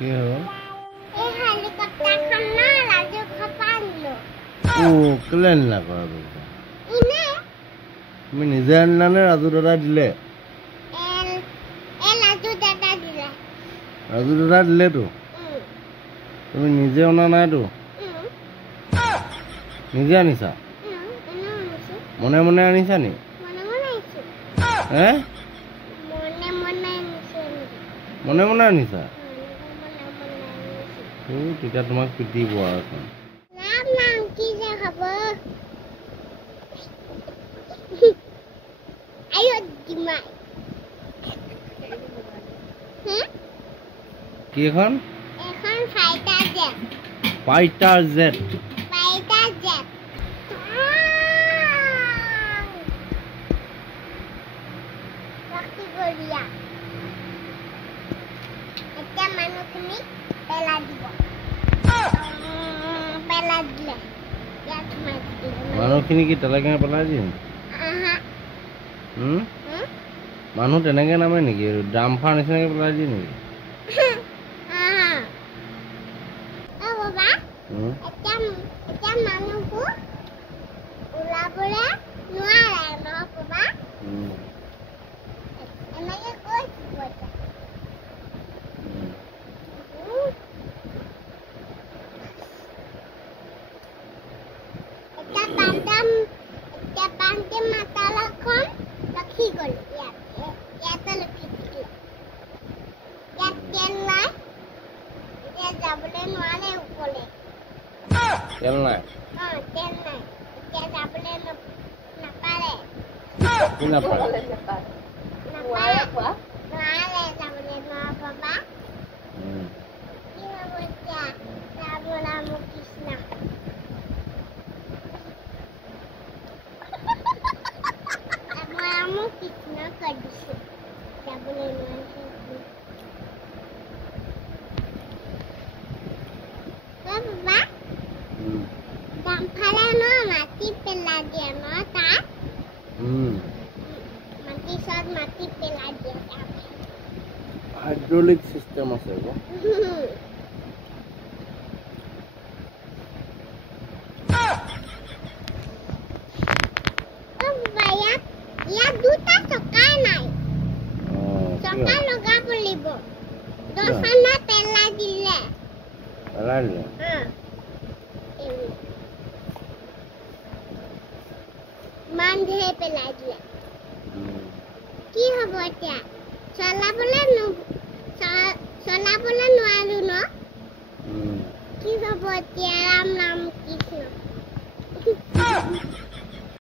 কি হ'ল এই হেলিকপ্টাৰখন না ৰাজু খপালো কেলে আনিলা আকৌ ইনে তুমি নিজে আনিলা নে ৰাজু দাদা দিলে ৰাজু দাদা দিলে ৰাজু দাদা দিলেতো তুমি নিজে অনা নাইতো নিজে আনিছা মনে মনে আনিছা নি হে মনে মনে আনিছা তেতিয়া তোমাক পিটিব আৰু কি এখন ফাইটাৰ জেট মানুহখিনি কি তেনেকে পেলাই দিয়ে মানুহ তেনেকে নামে নেকি ডাম্পাৰ নিচিনাকে পেলাই দিয়ে নেকি তেল নাই কি নাপাৰে হাইড্ৰোলিক সিস্টেম আছে গো কি হব এতিয়া চলাবলে নোৱাৰো ন কি হব এতিয়া ৰাম নাম কৃষ্ণ